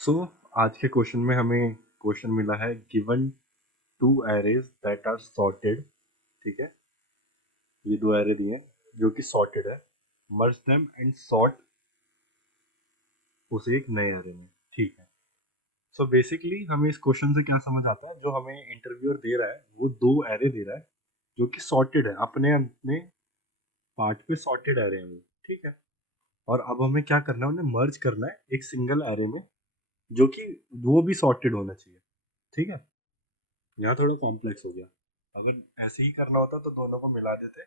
सो आज के क्वेश्चन में हमें क्वेश्चन मिला है given two arrays that are sorted. ठीक है, ये दो एरे दिए हैं जो कि सॉर्टेड है। मर्ज देम एंड सॉर्ट उसे एक नए एरे में। ठीक है, सो बेसिकली हमें इस क्वेश्चन से क्या समझ आता है, जो हमें इंटरव्यूअर दे रहा है वो दो एरे दे रहा है जो कि सॉर्टेड है, अपने अपने पार्ट पे सॉर्टेड एरे है वो। ठीक है, और अब हमें क्या करना है, उन्हें मर्ज करना है एक सिंगल एरे में जो कि वो भी सॉर्टेड होना चाहिए। ठीक है, यहाँ थोड़ा कॉम्प्लेक्स हो गया। अगर ऐसे ही करना होता तो दोनों को मिला देते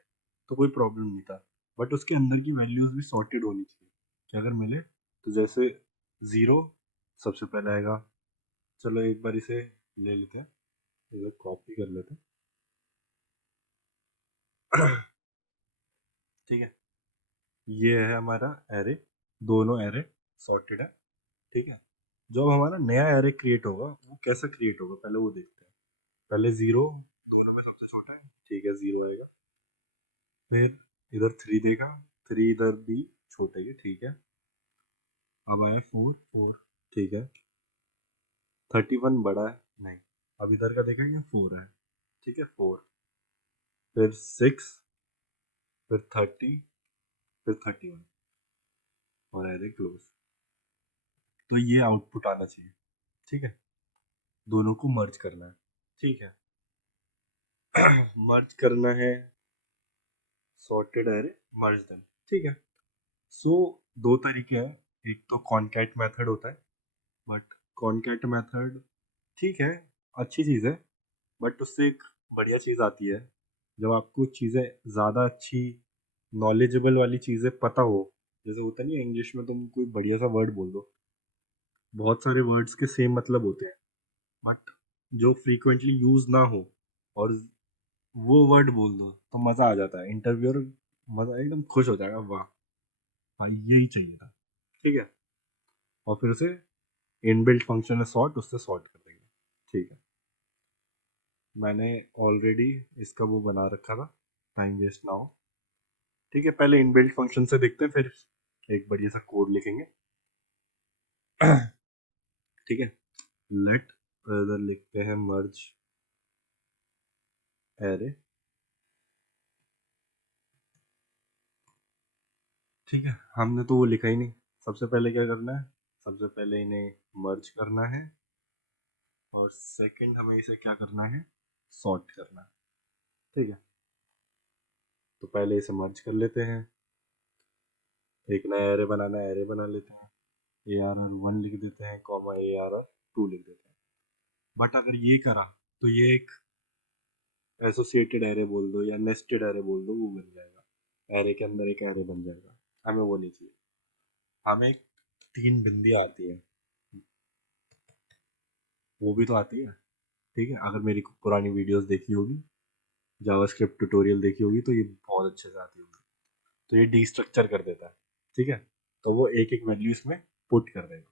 तो कोई प्रॉब्लम नहीं था, बट उसके अंदर की वैल्यूज भी सॉर्टेड होनी चाहिए कि अगर मिले तो जैसे ज़ीरो सबसे पहले आएगा। चलो एक बार इसे ले लेते हैं, इसे कॉपी कर लेते हैं। ठीक है, ये है हमारा एरे, दोनों एरे सॉर्टेड है। ठीक है, जो अब हमारा नया एरे क्रिएट होगा वो कैसा क्रिएट होगा पहले वो देखते हैं। पहले ज़ीरो दोनों में सबसे छोटा है, ठीक है, ज़ीरो आएगा। फिर इधर थ्री देगा, थ्री इधर भी छोटे के, ठीक है। अब आया फोर, फोर, ठीक है। 31 बड़ा है, नहीं। अब इधर का देखेंगे, फोर है, ठीक है, फोर। फिर सिक्स, फिर 30, फिर 31, और एरे क्लोज। तो ये आउटपुट आना चाहिए। ठीक है, दोनों को मर्ज करना है। ठीक है। मर्ज करना है, सॉर्टेड एरे, मर्ज देम। ठीक है, सो दो तरीके हैं। एक तो कॉनकैट मेथड होता है, बट कॉनकैट मेथड ठीक है, अच्छी चीज़ है, बट उससे एक बढ़िया चीज़ आती है जब आपको चीज़ें ज़्यादा अच्छी नॉलेजेबल वाली चीज़ें पता हो। जैसे होता नहीं है इंग्लिश में, तुम कोई बढ़िया सा वर्ड बोल दो, बहुत सारे वर्ड्स के सेम मतलब होते हैं, बट जो फ्रीक्वेंटली यूज ना हो और वो वर्ड बोल दो तो मज़ा आ जाता है। इंटरव्यूअर मज़ा एकदम खुश हो जाएगा, वाह हाँ यही चाहिए था। ठीक है, और फिर उसे इनबिल्ट फंक्शन है सॉर्ट, उससे सॉर्ट कर देंगे। ठीक है, मैंने ऑलरेडी इसका वो बना रखा था, टाइम वेस्ट ना हो। ठीक है, पहले इनबिल्ट फंक्शन से देखते हैं, फिर एक बढ़िया सा कोड लिखेंगे। ठीक है, लेट इधर लिखते हैं मर्ज एरे। ठीक है, हमने तो वो लिखा ही नहीं। सबसे पहले क्या करना है, सबसे पहले इन्हें मर्ज करना है, और सेकंड हमें इसे क्या करना है, सॉर्ट करना है। ठीक है, तो पहले इसे मर्ज कर लेते हैं, एक नया एरे बनाना है, एरे बना लेते हैं। ए आर आर वन लिख देते हैं, comma A R R two लिख देते हैं। बट अगर ये करा तो ये एक एसोसिएटेड एरे बोल दो या नेस्टेड एरे बोल दो, वो बन जाएगा, एरे के अंदर एक एरे बन जाएगा। हमें वो नहीं चाहिए, हमें एक तीन बिंदियाँ आती हैं, वो भी तो आती है। ठीक है, अगर मेरी पुरानी वीडियोस देखी होगी, जावास्क्रिप्ट ट्यूटोरियल देखी होगी, तो ये बहुत अच्छे से आती होगी। तो ये डी स्ट्रक्चर कर देता है। ठीक है, तो वो एक एक वैल्यू इसमें पुट कर देगा।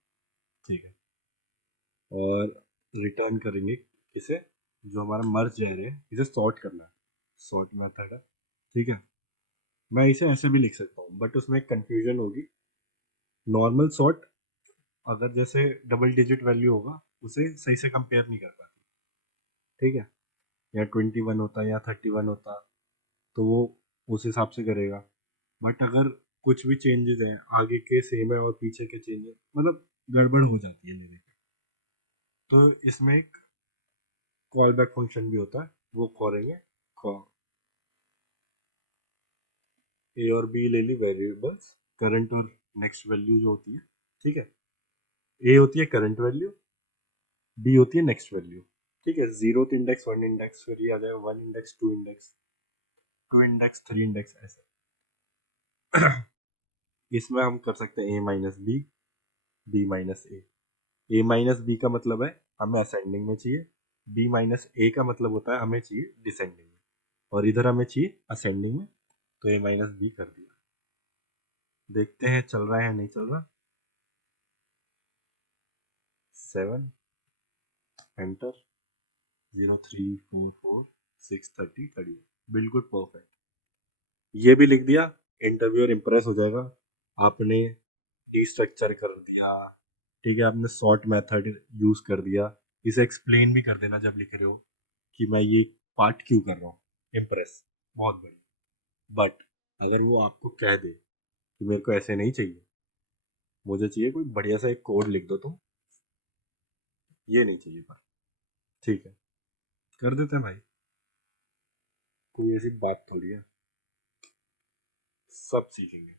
ठीक है, और रिटर्न करेंगे इसे, जो हमारा मर्ज एरे है इसे सॉर्ट करना है, सॉर्ट मेथड है। ठीक है, मैं इसे ऐसे भी लिख सकता हूँ, बट उसमें एक कन्फ्यूजन होगी। नॉर्मल सॉर्ट अगर जैसे डबल डिजिट वैल्यू होगा उसे सही से कंपेयर नहीं कर पाती। ठीक है, या 21 होता या 31 होता तो वो उस हिसाब से करेगा। बट अगर कुछ भी चेंजेस हैं, आगे के सेम है और पीछे के चेंजेस, मतलब गड़बड़ हो जाती है मेरे। तो इसमें एक कॉल बैक फंक्शन भी होता है, वो करेंगे। ए और बी ले ली वेरिएबल्स, करंट और नेक्स्ट वैल्यू जो होती है। ठीक है, ए होती है करंट वैल्यू, बी होती है नेक्स्ट वैल्यू। ठीक है, जीरो इंडेक्स, वन इंडेक्स, फिर ये आ जाएगा one index, two index, two index, three index, ऐसे। इसमें हम कर सकते हैं A minus B, B minus A. A minus B का मतलब है हमें असेंडिंग में चाहिए, बी माइनस ए का मतलब होता है हमें चाहिए डिसेंडिंग में, और इधर हमें चाहिए असेंडिंग में। तो ए माइनस बी कर दिया, देखते हैं चल रहा है या नहीं चल रहा। 7, एंटर, 0344 630 बिल्कुल परफेक्ट। ये भी लिख दिया, इंटरव्यूअर इंप्रेस हो जाएगा, आपने डी स्ट्रक्चर कर दिया, ठीक है, आपने सॉर्ट मेथड यूज कर दिया, इसे एक्सप्लेन भी कर देना जब लिख रहे हो कि मैं ये पार्ट क्यों कर रहा हूँ, इम्प्रेस, बहुत बढ़िया। बट अगर वो आपको कह दे कि मेरे को ऐसे नहीं चाहिए, मुझे चाहिए कोई बढ़िया सा एक कोड लिख दो तुम, ये नहीं चाहिए पर, ठीक है, कर देते हैं भाई, कोई ऐसी बात थोड़ी है, सब सीखेंगे।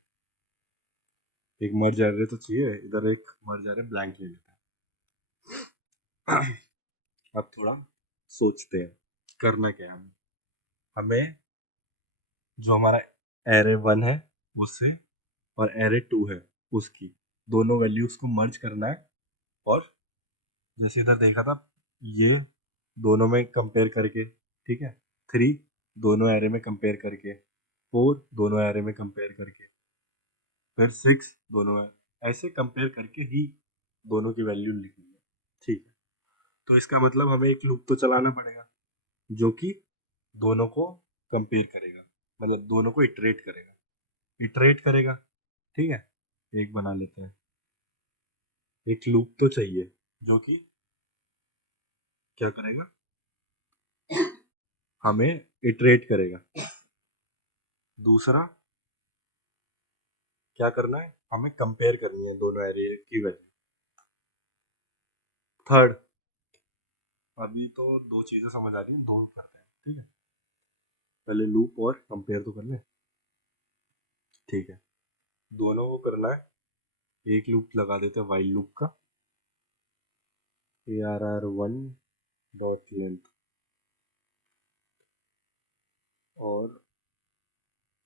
एक मर्ज एरे तो चाहिए, इधर एक मर्ज एरे ब्लैंक ले लेते हैं। अब थोड़ा सोचते हैं करना क्या है हमें। हमें जो हमारा एरे 1 है उससे और एरे 2 है उसकी दोनों वैल्यूज को मर्ज करना है, और जैसे इधर देखा था, ये दोनों में कंपेयर करके, ठीक है, 3 दोनों एरे में कंपेयर करके, 4 दोनों एरे में कंपेयर करके, फिर 6 दोनों है, ऐसे कंपेयर करके ही दोनों की वैल्यू लिखनी है, ठीक है। तो इसका मतलब हमें एक लूप तो चलाना पड़ेगा जो कि दोनों को कंपेयर करेगा, मतलब दोनों को इटरेट करेगा, ठीक है। एक बना लेते हैं, एक लूप तो चाहिए जो कि क्या करेगा, हमें इटरेट करेगा। दूसरा क्या करना है, हमें कंपेयर करनी है दोनों एरे की वैल्यू। थर्ड, अभी तो दो चीजें समझ आ रही हैं, दो करते हैं, ठीक है, पहले लूप और कंपेयर तो कर ले, ठीक है। दोनों को करना है, एक लूप लगा देते हैं वाइल लूप का, ARR1 डॉट लेंथ और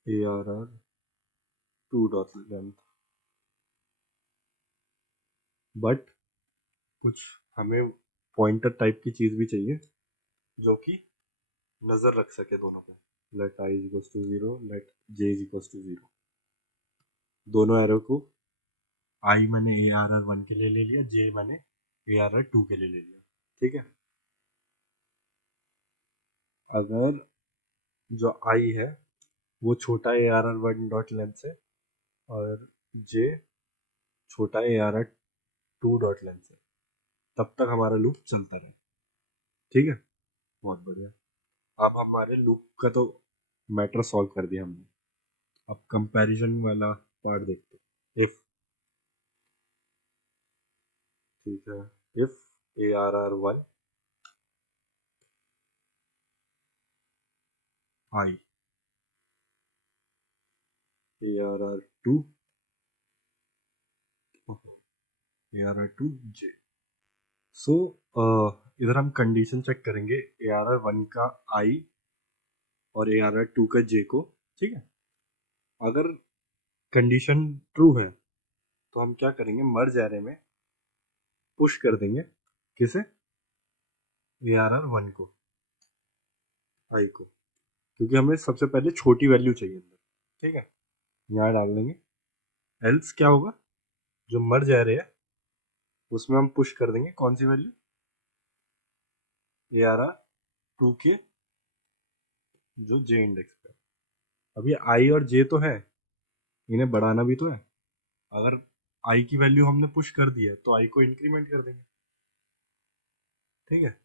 ARR2 डॉट लेंथ, बट कुछ हमें पॉइंटर टाइप की चीज भी चाहिए जो कि नजर रख सके दोनों पे। Let i equals to 0, let j equals to 0, दोनों एरो को i मैंने ARR1 के लिए ले लिया, j मैंने ARR2 के लिए ले लिया, ठीक है। अगर जो i है वो छोटा है ARR1 डॉट लेंथ से और j छोटा है ARR2 डॉट लेंथ से, तब तक हमारा लूप चलता रहे, ठीक है, बहुत बढ़िया। अब हमारे लूप का तो मैटर सॉल्व कर दिया हमने, अब कंपैरिजन वाला पार्ट देखते हैं। इफ, ठीक है, if ARR1 i ARR2 ARR2 j, सो इधर हम कंडीशन चेक करेंगे ARR1 का i और ARR2 का j को, ठीक है। अगर कंडीशन ट्रू है तो हम क्या करेंगे, मर्ज एरे में पुश कर देंगे, किसे, ARR1 को, i को, क्योंकि हमें सबसे पहले छोटी वैल्यू चाहिए अंदर, ठीक है, यहाँ डाल देंगे। एल्स क्या होगा, जो मर्ज एरे है उसमें हम पुश कर देंगे कौन सी वैल्यू, ARR2 के जो j इंडेक्स पे। अब ये i और j तो है, इन्हें बढ़ाना भी तो है, अगर i की वैल्यू हमने पुश कर दी है तो i को इंक्रीमेंट कर देंगे, ठीक है,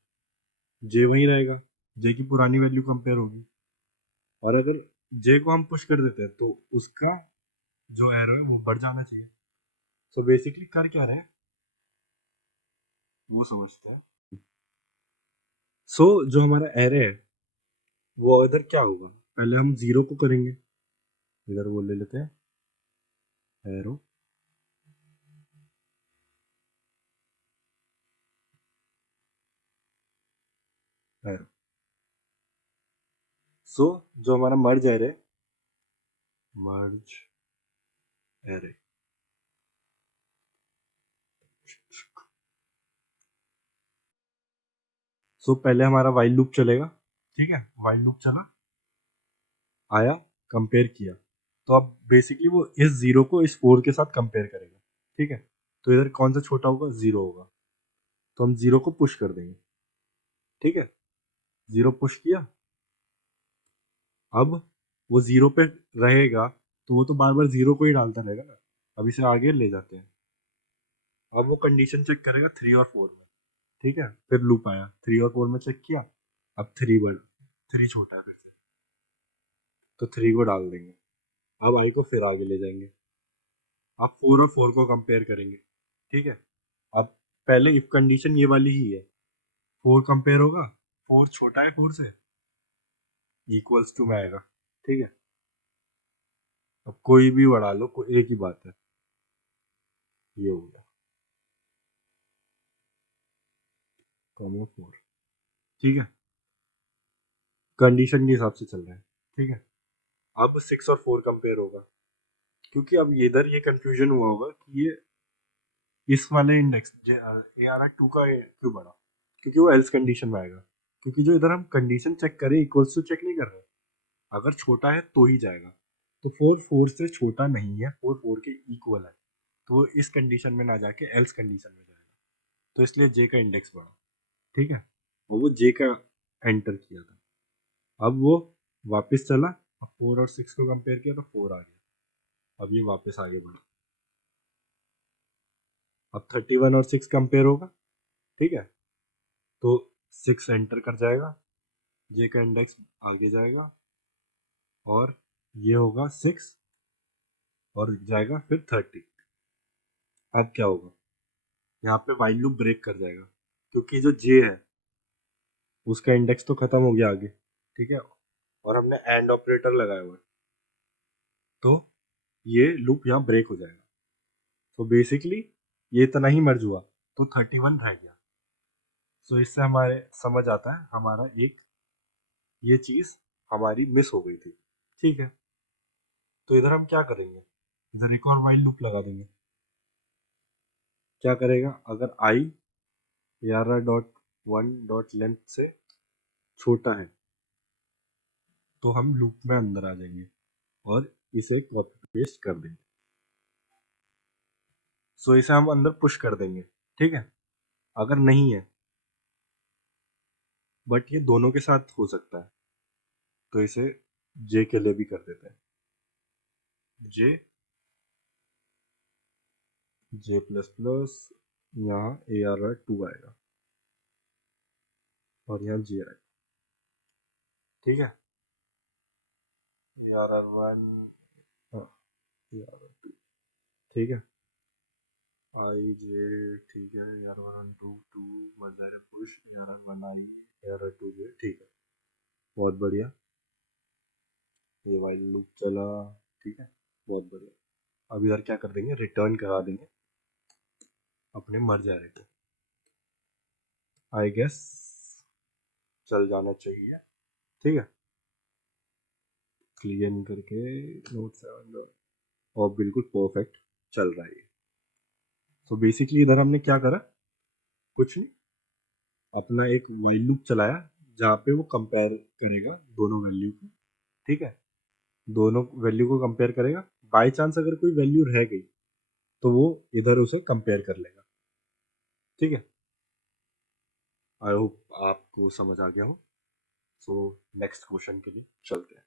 j वहीं रहेगा, j की पुरानी वैल्यू कंपेयर होगी, और अगर j को हम पुश कर देते हैं तो उसका जो एरो है वो बढ़ जाना चाहिए। सो बेसिकली कर क्या रहे हैं वो समझते हैं। सो जो हमारा एरे है वो इधर क्या होगा, पहले हम 0 को करेंगे, इधर वो ले लेते हैं एरो, एरो। सो जो हमारा मर्ज एरे, मर्ज एरे, सो पहले हमारा वाइल लूप चलेगा, ठीक है, वाइल लूप चला, आया, कंपेयर किया, तो अब बेसिकली वो इस 0 को इस 4 के साथ कंपेयर करेगा, ठीक है। तो इधर कौन सा छोटा होगा, 0 होगा, तो हम 0 को पुश कर देंगे, ठीक है, 0 पुश किया। अब वो 0 पे रहेगा तो वो तो बार बार 0 को ही डालता रहेगा ना, अब इसे आगे ले जाते हैं, अब वो कंडीशन चेक करेगा 3 और 4 में, ठीक है। फिर लूप आया, 3 और 4 में चेक किया, अब 3 छोटा है फिर से, तो 3 को डाल देंगे। अब आई को फिर आगे ले जाएंगे, अब 4 और 4 को कंपेयर करेंगे, ठीक है। अब पहले इफ कंडीशन ये वाली ही है, 4 कंपेयर होगा, 4 छोटा है 4 से, इक्वल्स टू में आएगा, ठीक है। अब कोई भी बढ़ा लो, कोई एक ही बात है, ये हो गया कॉमा 4, ठीक है। कंडीशन के हिसाब से चल रहा है, ठीक है। अब 6 और 4 कंपेयर होगा, क्योंकि अब इधर ये कंफ्यूजन हुआ होगा कि ये इस वाले इंडेक्स ए आर टू का क्यों बढ़ा, क्योंकि वो एल्स कंडीशन में आएगा, क्योंकि जो इधर हम कंडीशन चेक करें इक्वल्स टू चेक नहीं कर रहे, अगर छोटा है तो ही जाएगा, तो 4 4 से छोटा नहीं है, 4 4 के इक्वल है, तो इस कंडीशन में ना जाके एल्स कंडीशन में जाएगा, तो इसलिए जे का इंडेक्स बढ़ा, ठीक है। वो जे का एंटर किया था, अब वो वापस चला, अब 4 और 6 को कंपेयर किया तो 4 आ गया, अब ये वापस आगे बढ़ा, अब 31 और 6 कंपेयर होगा, ठीक है। तो 6 एंटर कर जाएगा, जे का इंडेक्स आगे जाएगा, और ये होगा 6 और जाएगा फिर 30। अब क्या होगा, यहाँ पे वाइल लूप ब्रेक कर जाएगा, क्योंकि जो जे है उसका इंडेक्स तो खत्म हो गया आगे, ठीक है, और हमने एंड ऑपरेटर लगाया हुआ है, तो ये लूप यहाँ ब्रेक हो जाएगा। तो बेसिकली ये इतना ही मर्ज हुआ, तो 31 रह गया। सो इससे हमारे समझ आता है हमारा एक ये चीज हमारी मिस हो गई थी, ठीक है। तो इधर हम क्या करेंगे, इधर एक और वाइल लूप लगा देंगे। क्या करेगा, अगर आई 11.1 लेंथ से छोटा है तो हम लूप में अंदर आ जाएंगे और इसे कॉपी पेस्ट कर देंगे। सो इसे हम अंदर पुश कर देंगे, ठीक है। अगर नहीं है, बट ये दोनों के साथ हो सकता है, तो इसे जे के लिए भी कर देते हैं, जे प्लस प्लस, यहाँ ए आर आर 2 आएगा और यहाँ जे आएगा, ठीक है। ए आर आर 1, हाँ, ए आर आर 2, ठीक है। आई जे, ठीक है, ए आर 1 2 2 वजारे push, A R R 1 I, A R R 2 J, ठीक है, बहुत बढ़िया। ये वाइल लूप चला, ठीक है, बहुत बढ़िया। अब इधर क्या कर देंगे, रिटर्न करा देंगे अपने मर्ज एरे को, आई गेस चल जाना चाहिए, ठीक है। क्लियर करके नोट 7 और बिल्कुल परफेक्ट चल रहा है ये। तो बेसिकली इधर हमने क्या करा, कुछ नहीं, अपना एक वाइल लूप चलाया जहाँ पे वो कंपेयर करेगा दोनों वैल्यू को, ठीक है। दोनों वैल्यू को कंपेयर करेगा, बाय चांस अगर कोई वैल्यू रह गई तो वो इधर उसे कंपेयर कर लेगा, ठीक है। आई होप आपको समझ आ गया हो। सो नेक्स्ट क्वेश्चन के लिए चलते हैं।